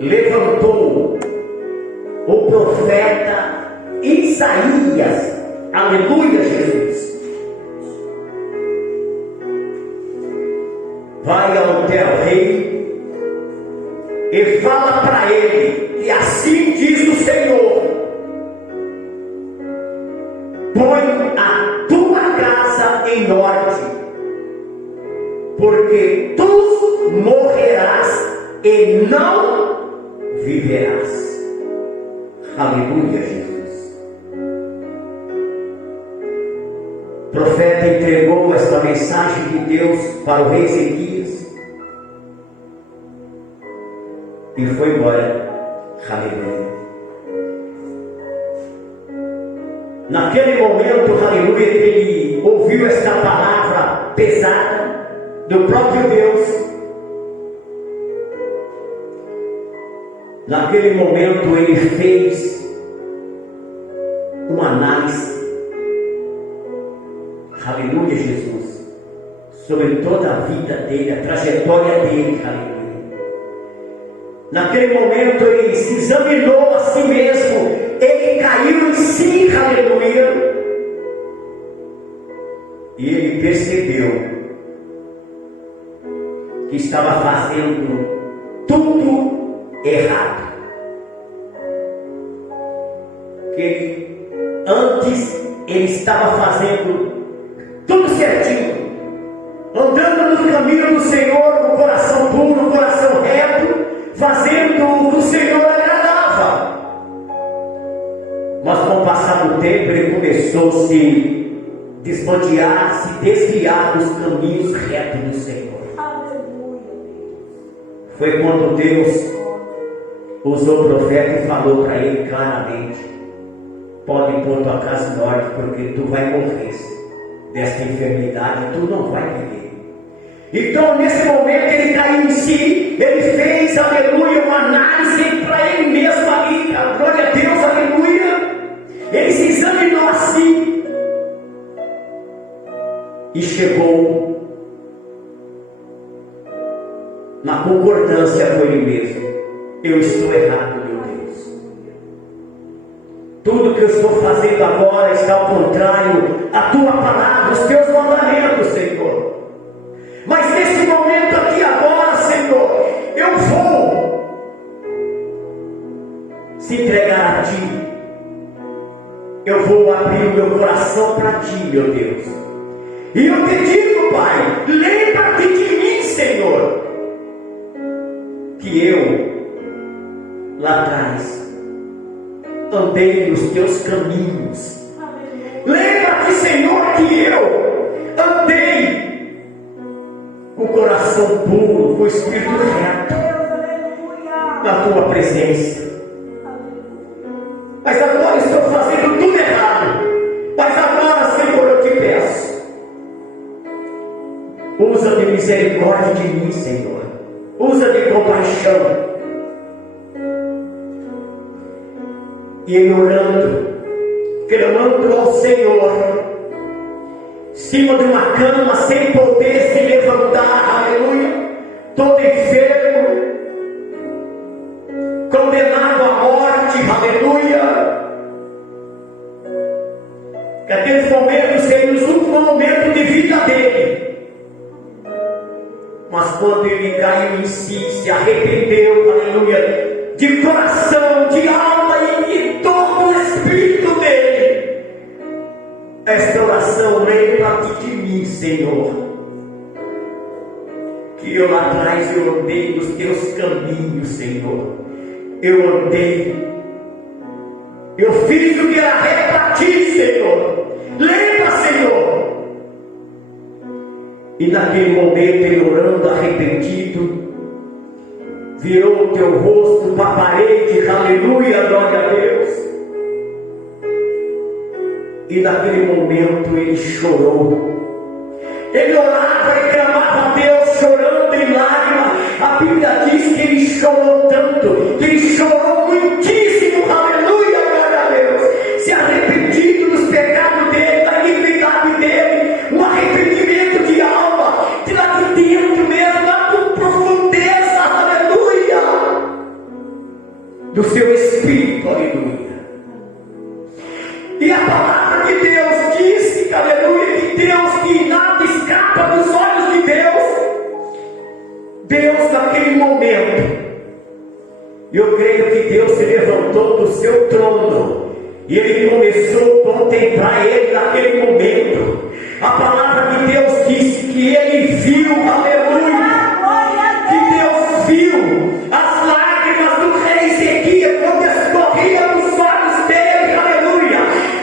levantou o profeta Isaías. Aleluia, Jesus. Vai ao teu rei e fala para ele, e assim diz o Senhor: põe a tua casa em ordem, porque tu morrerás e não viverás. Aleluia, Jesus. O profeta entregou esta mensagem de Deus para o rei Ezequias e foi embora. Aleluia. Naquele momento, aleluia, ele ouviu esta palavra pesada do próprio Deus. Naquele momento ele fez uma análise, aleluia, Jesus, sobre toda a vida dele, a trajetória dele, aleluia. Naquele momento ele se examinou a si mesmo, ele caiu em si, aleluia, e ele percebeu que estava fazendo tudo errado. Que antes ele estava fazendo tudo certinho, andando no caminho do Senhor, com o coração puro, o coração reto, fazendo o que o Senhor agradava. Mas com o passar do tempo ele começou a se desbandear, se desviar dos caminhos retos do Senhor. Foi quando Deus usou o profeta e falou para ele claramente: pode pôr tua casa em ordem, porque tu vai morrer desta enfermidade, tu não vai viver. Então nesse momento ele caiu em si, ele fez, aleluia, uma análise para ele mesmo ali, glória a Deus, aleluia. Ele se examinou assim e chegou na concordância com ele mesmo: eu estou errado, meu Deus. Tudo que eu estou fazendo agora está ao contrário à tua palavra, os teus mandamentos, Senhor. Mas nesse momento aqui agora, Senhor, eu vou se entregar a Ti. Eu vou abrir o meu coração para Ti, meu Deus. E eu te digo, Pai, lembra-te de mim, Senhor, que eu lá atrás andei nos teus caminhos. Lembra-te, Senhor, que eu andei com o coração puro, com o espírito reto na tua presença. Mas agora estou fazendo tudo errado. Mas agora, Senhor, eu te peço, usa de misericórdia de mim, Senhor. Usa de compaixão. E ele orando, clamando ao Senhor, em cima de uma cama, sem poder se levantar, aleluia, todo enfermo, condenado à morte, aleluia. Que aqueles momentos seriam os últimos momentos de vida dele. Mas quando ele caiu em si, se arrependeu, aleluia, de coração, de alma e de todo o espírito dele, esta oração: lembra-te de mim, Senhor, que eu lá atrás eu andei nos teus caminhos, Senhor. Eu andei, eu fiz o que era reto para ti, Senhor. Lembra, Senhor. E naquele momento ele orando arrependido, virou o teu rosto para a parede, aleluia, glória a Deus. E naquele momento ele chorou. Ele orava e clamava a Deus, chorando em lágrimas. A Bíblia diz que ele chorou tanto, que ele chorou muitíssimo, aleluia, glória a Deus. Se arrependido dos pecados dele, da iniquidade dele, um arrependimento de alma, de lá de dentro mesmo, lá por profundeza, aleluia. do seu Espírito, aleluia. E a palavra de Deus diz, aleluia, que nada escapa dos olhos de Deus. Deus, naquele momento, eu creio que Deus se levantou do seu trono e ele começou a contemplar ele naquele momento. A palavra de Deus diz que ele viu, aleluia, que Deus viu as lágrimas do rei Ezequias quando escorriam dos olhos dele, aleluia.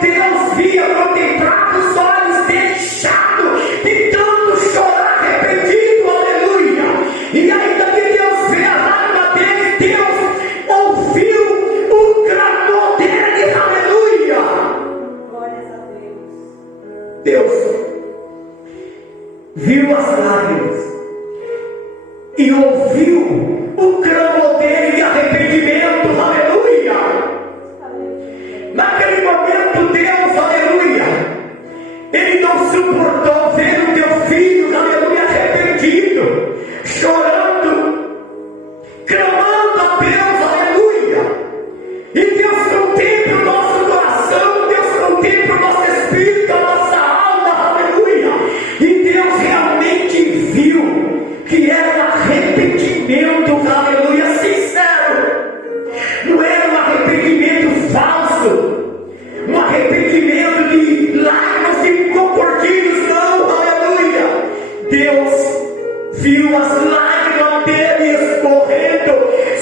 Deus via, contemplava os olhos dele inchados de tanto chorar arrependido, aleluia. E ainda que Deus vê a lágrima dele, Deus ouviu o clamor dele, aleluia. Glórias a Deus. Deus viu as lágrimas e ouviu o clamor dele de arrependimento, aleluia. Naquele momento, Deus, aleluia, ele não suportou ver o teu filho, aleluia, arrependido, chorando, clamando a Deus, aleluia. E Deus contempla o nosso coração, Deus contempla o nosso espírito, a nossa alma, aleluia. E Deus realmente viu que era um arrependimento, aleluia, sincero. Não era um arrependimento falso, um arrependimento de lágrimas de concordilhos, não, aleluia. Deus viu as lágrimas dele escorrendo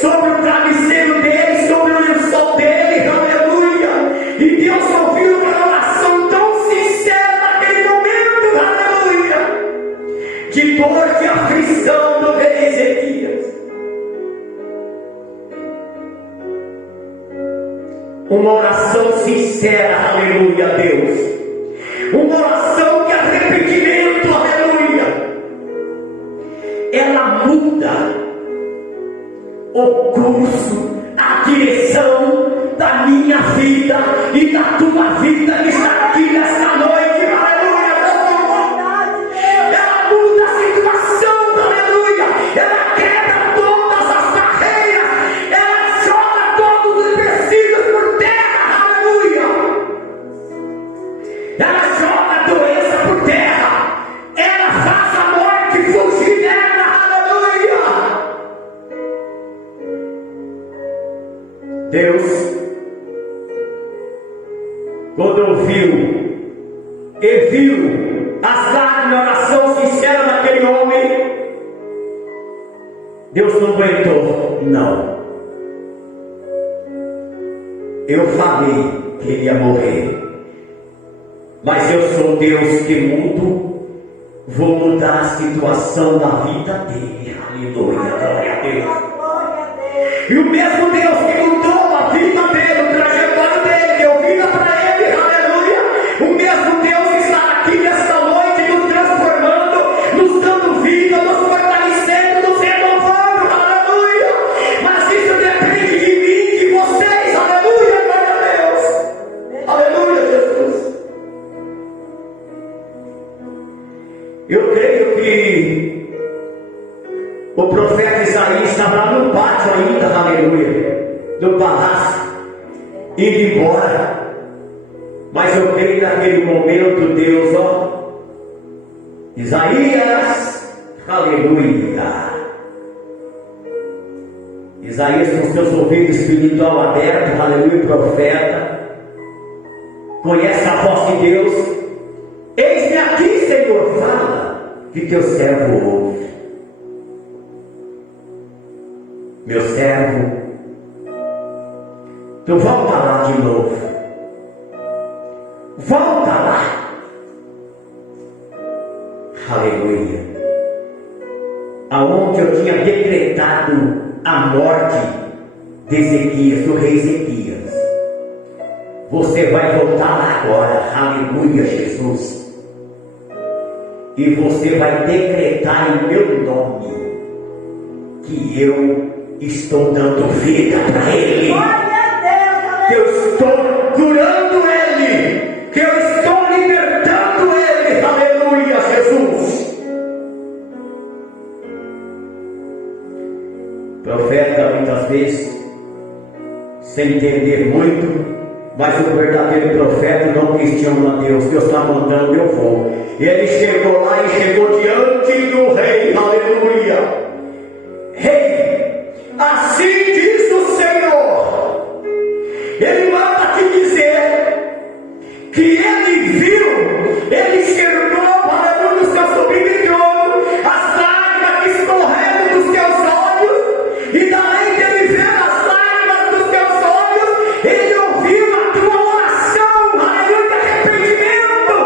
sobre o travesseiro dele, sobre o lençol dele, aleluia. E Deus ouviu uma oração tão sincera naquele momento, aleluia, de dor, de aflição do rei Ezequias. Uma oração sincera, aleluia, a Deus. Uma oração de arrependimento, aleluia. Ela muda o curso, a direção da minha vida e da tua vida que está aqui nesta noite, aleluia. Ela muda a situação, aleluia. Ela quebra todas as barreiras, ela joga todos os empecilhos por terra, aleluia. Ela joga a doença por terra, ela faz a morte fugir dela, aleluia. Deus, quando ouviu e viu as lágrimas, a oração sincera daquele homem, Deus não aguentou, não. Eu falei que ele ia morrer, mas eu sou Deus que mudo, vou mudar a situação da vida dele, aleluia, glória a Deus. E o mesmo Deus que mudou a vida dele, o trajetório dele, deu vida para ele, aleluia. O mesmo Deus que está aqui nesta noite, nos transformando, nos dando vida, nos fortalecendo, nos renovando, aleluia. Mas isso depende de mim, de vocês, aleluia, glória a Deus, aleluia, Jesus. Eu creio que o profeta Isaías estava lá no pátio ainda, aleluia, do palácio, indo embora. Mas eu creio naquele momento, Deus, ó, Isaías, aleluia. Isaías com seus ouvidos espiritual abertos, aleluia, profeta, conhece a voz de Deus. Eis-me aqui, Senhor, fala, que teu servo ouve. Meu servo, tu volta lá de novo, volta lá, aleluia, aonde eu tinha decretado a morte de Ezequias, do rei Ezequias. Você vai voltar lá agora, aleluia, Jesus, e você vai decretar em meu nome que eu estou dando vida para ele, que eu estou curando ele, que eu estou libertando ele, aleluia, Jesus. Profeta, muitas vezes sem entender muito, mas o verdadeiro profeta não questiona Deus. Deus está mandando, eu vou. E ele chegou lá e chegou diante do rei, aleluia. Rei, assim diz o Senhor, ele manda te dizer que ele viu, ele enxergou, aleluia, o seu sublime trono, as lágrimas que escorreram dos teus olhos, e além dele ver as lágrimas dos teus olhos, ele ouviu a tua oração, aleluia, de arrependimento.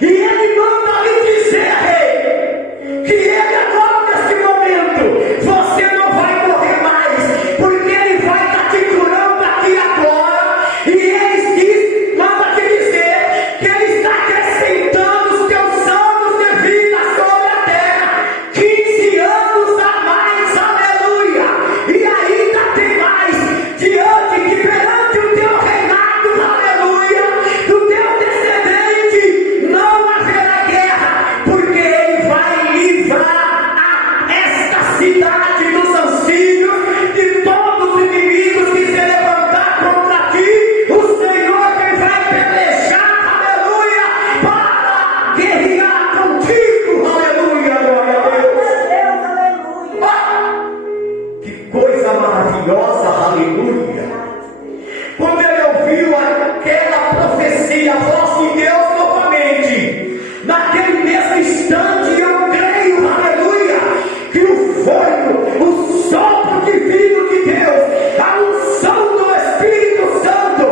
E ele manda lhe dizer, rei, que ele agora neste momento, você não vai morrer mais, porque ele vai estar te curando aqui agora, e ele diz, manda te dizer, que ele está acrescentando os teus anos de vida sobre a terra, 15 anos a mais, aleluia, e ainda tem mais, diante que perante o teu reinado, aleluia, do teu descendente, não haverá guerra, porque ele vai livrar a esta cidade dos ansírios, de todos os inimigos que se levantar contra ti, o Senhor que vai pelejar, aleluia, para guerrear contigo, aleluia, glória a Deus. Ah, que coisa maravilhosa, aleluia. Quando ele ouviu aquela profecia, falou assim, Deus novamente, naquele mesmo instante eu creio, aleluia, que o fogo, o sopro divino de Deus, a unção do Espírito Santo,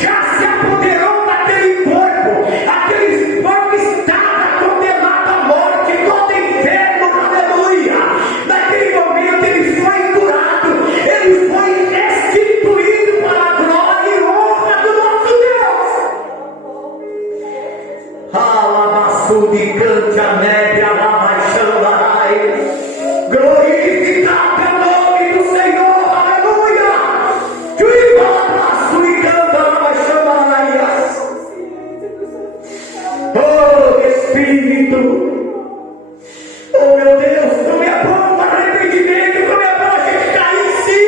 já se apoderou daquele corpo, aquele corpo estava condenado à morte, todo enfermo, aleluia, naquele momento ele foi curado, ele foi restituído para a glória e honra do nosso Deus. Alabaçude, cante a neve, alabaxandarai. Glorificado é o nome do Senhor, aleluia. Que alabaçu e canta, alabaxandarai. Oh Espírito, oh meu Deus, como é bom o arrependimento, como é bom a gente cair em si,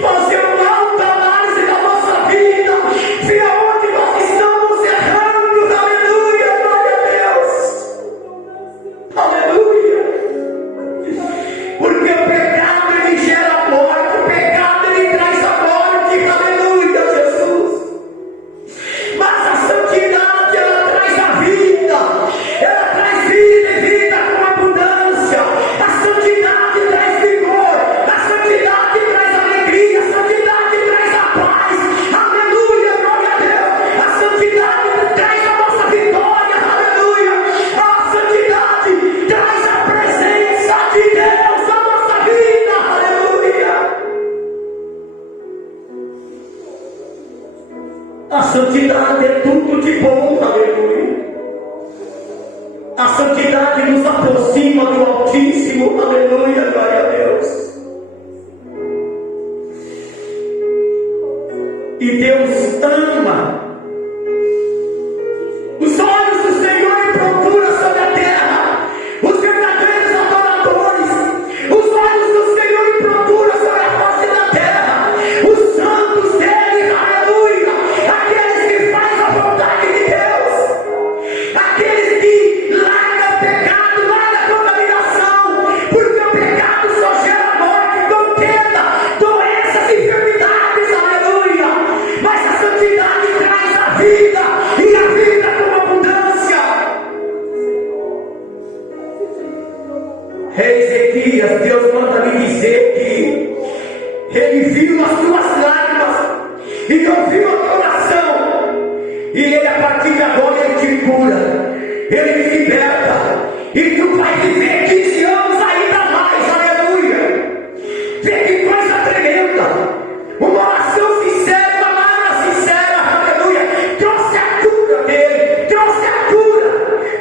fazer uma alta análise da nossa vida, ver aonde nós estamos errando, aleluia, glória a Deus, aleluia, porque o pecado ele gera morte, o pecado ele traz a morte, aleluia, Jesus, mas a santidade ela traz a vida, ela traz vida e vida com abundância, a santidade traz vigor, a santidade traz alegria, a santidade traz a paz, aleluia, glória a Deus, a santidade traz a nossa vitória, aleluia, a santidade traz a presença de Deus na nossa vida, aleluia. A santidade é tudo de bom, aleluia. A santidade nos aproxima do Altíssimo, aleluia, glória a Deus. E Deus ama. Os olhos do Senhor procuram sobre a terra, os verdadeiros adoradores. Os olhos do Senhor procuram sobre a face da terra, os santos dele, aleluia, aqueles que fazem a vontade de Deus, aqueles que largam o pecado, largam a contaminação, porque o pecado só gera morte, contenda, doenças, enfermidades, aleluia, mas a santidade traz a vida, e a vida com abundância. Rei Ezequias, Deus manda me dizer que ele viu as tuas lágrimas e ouviu a tua oração, e ele a partir de agora ele te cura, ele te liberta, e tu vai viver 15 anos ainda mais, aleluia. Vê que coisa tremenda, uma oração sincera, uma lágrima sincera, aleluia, trouxe a cura dele, trouxe a cura,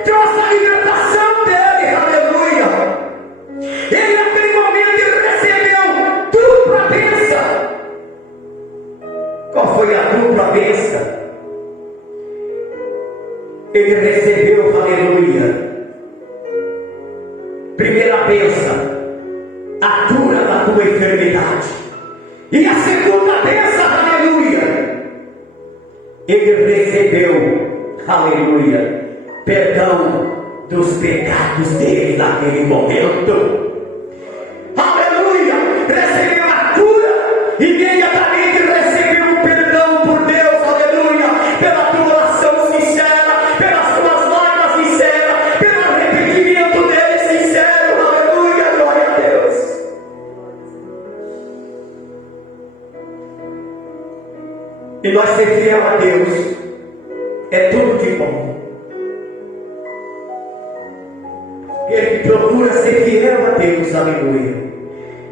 trouxe a libertação dele, aleluia. Ele naquele momento ele recebeu dupla bênção. Qual foi a dupla bênção? Ele recebeu, aleluia, primeira bênção, a cura da tua enfermidade. E a segunda bênção, aleluia, ele recebeu, aleluia, perdão dos pecados dele naquele momento. Aleluia, recebeu a cura, imediatamente recebeu o perdão por Deus, aleluia, pela tua oração sincera, pelas tuas lágrimas sinceras, pelo arrependimento dele sincero, aleluia, glória a Deus. E nós ser fiel a Deus é tudo de bom. Ele procura ser fiel a Deus, aleluia.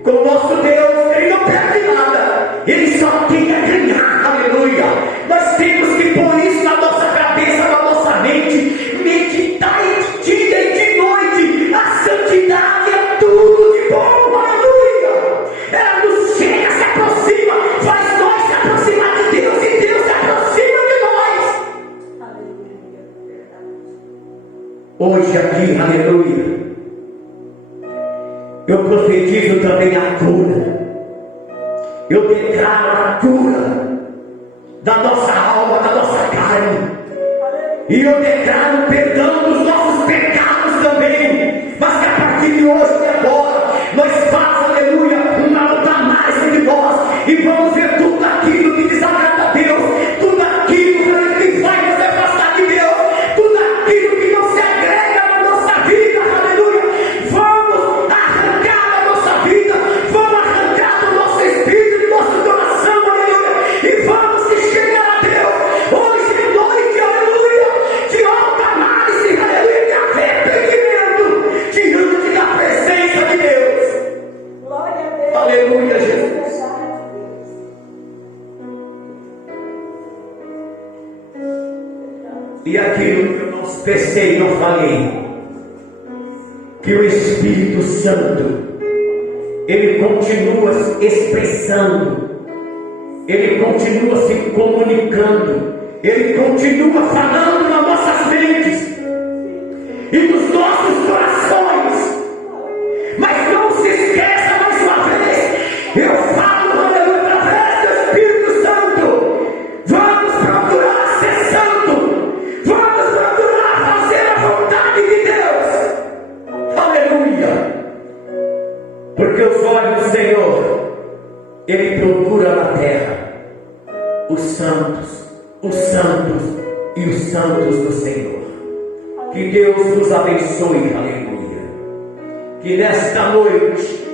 Com o nosso Deus, Ele não perde nada, Ele só tem a ganhar, aleluia. Nós temos que pôr isso na nossa cabeça, na nossa mente, meditar de dia e de noite. A santidade é tudo de bom, aleluia. Ela nos chega, se aproxima, faz nós se aproximar de Deus e Deus se aproxima de nós. Hoje aqui, aleluia, eu profetizo também a cura. Eu declaro a cura da nossa alma, da nossa carne. E eu declaro o perdão dos nossos pecados também. Mas que a partir de hoje e agora, nós fazemos, aleluia, uma luta mais entre nós. E vamos ver tudo aquilo que desagrada a Deus. Tudo aquilo que vai nos afastar de Deus. Tudo aquilo que não se agrega na nossa vida, aleluia. Vamos arrancar da nossa vida. Vamos arrancar do nosso espírito, do nosso coração, aleluia. E vamos que chegar a Deus. Hoje de noite, aleluia. De alta análise, aleluia. De arrependimento. Diante da presença de Deus. Glória a Deus. Aleluia, Jesus. E aquilo que eu não pensei, não falei, que o Espírito Santo, ele continua expressando, ele continua se comunicando, ele continua falando nas nossas mentes e nos nossos corações. Mas não se esqueça mais uma vez, eu falo, aleluia, através do Espírito Santo. Vamos procurar ser santo, vamos procurar fazer a vontade de Deus, aleluia, porque os olhos do Senhor, Ele procura na terra os santos e os santos do Senhor. Que Deus nos abençoe, aleluia. Que nesta noite,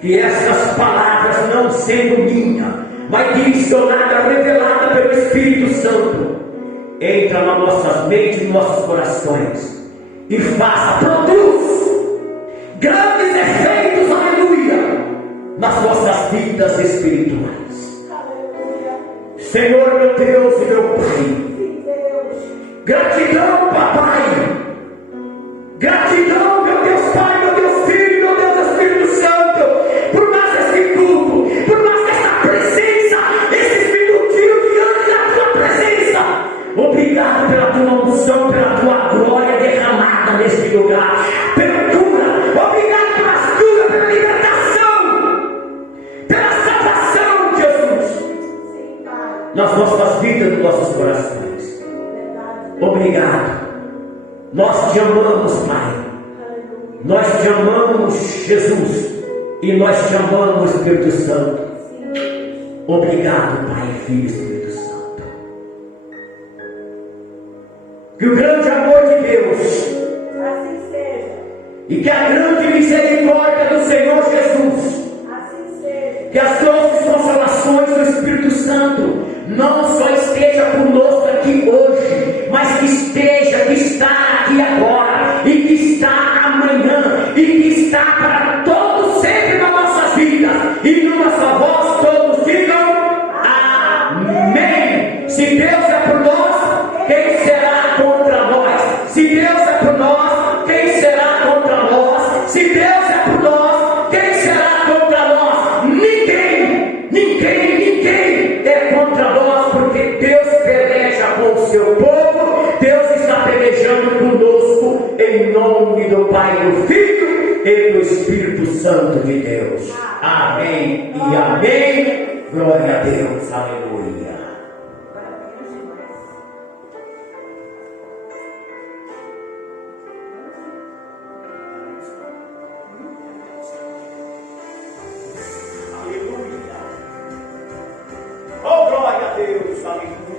que estas palavras não sendo minha, mas direcionada, revelada pelo Espírito Santo, entra nas nossas mentes e nos nossos corações e produz grandes efeitos, aleluia, nas nossas vidas espirituais. Senhor, meu Deus e meu Pai, gratidão, papai, gratidão, meu Deus Pai, meu Deus Filho, meu Deus Espírito Santo, por mais esse culto, por mais essa presença, esses minutinhos diante da tua presença. Obrigado pela tua unção, pela tua glória derramada neste lugar, pela cura, obrigado pela cura, pela libertação, pela salvação, Jesus, nas nossas vidas, nos nossos corações. Obrigado. Nós te amamos, Pai. Nós te amamos, Jesus. E nós te amamos, Espírito Santo. Obrigado, Pai, Filho e Espírito Santo. Que o grande amor de Deus, Assim seja. e que a grande misericórdia do Senhor Jesus, Assim seja. que as doces consolações do Espírito Santo não só esteja conosco aqui hoje, mas que esteja, que está aqui agora, e que está amanhã, e que está para todos sempre nas nossas vidas, e numa só voz todos digam amém. Se Deus é por nós, quem será contra nós? Se Deus é por nós, quem será contra nós? Se Deus é por nós, quem será contra nós? Ninguém é contra nós, porque Deus peleja com o seu povo. Deus está pelejando conosco, em nome do Pai, do Filho e do Espírito Santo de Deus. Amém. Amém e amém. Glória a Deus. Aleluia. Aleluia. Oh, glória a Deus. Aleluia.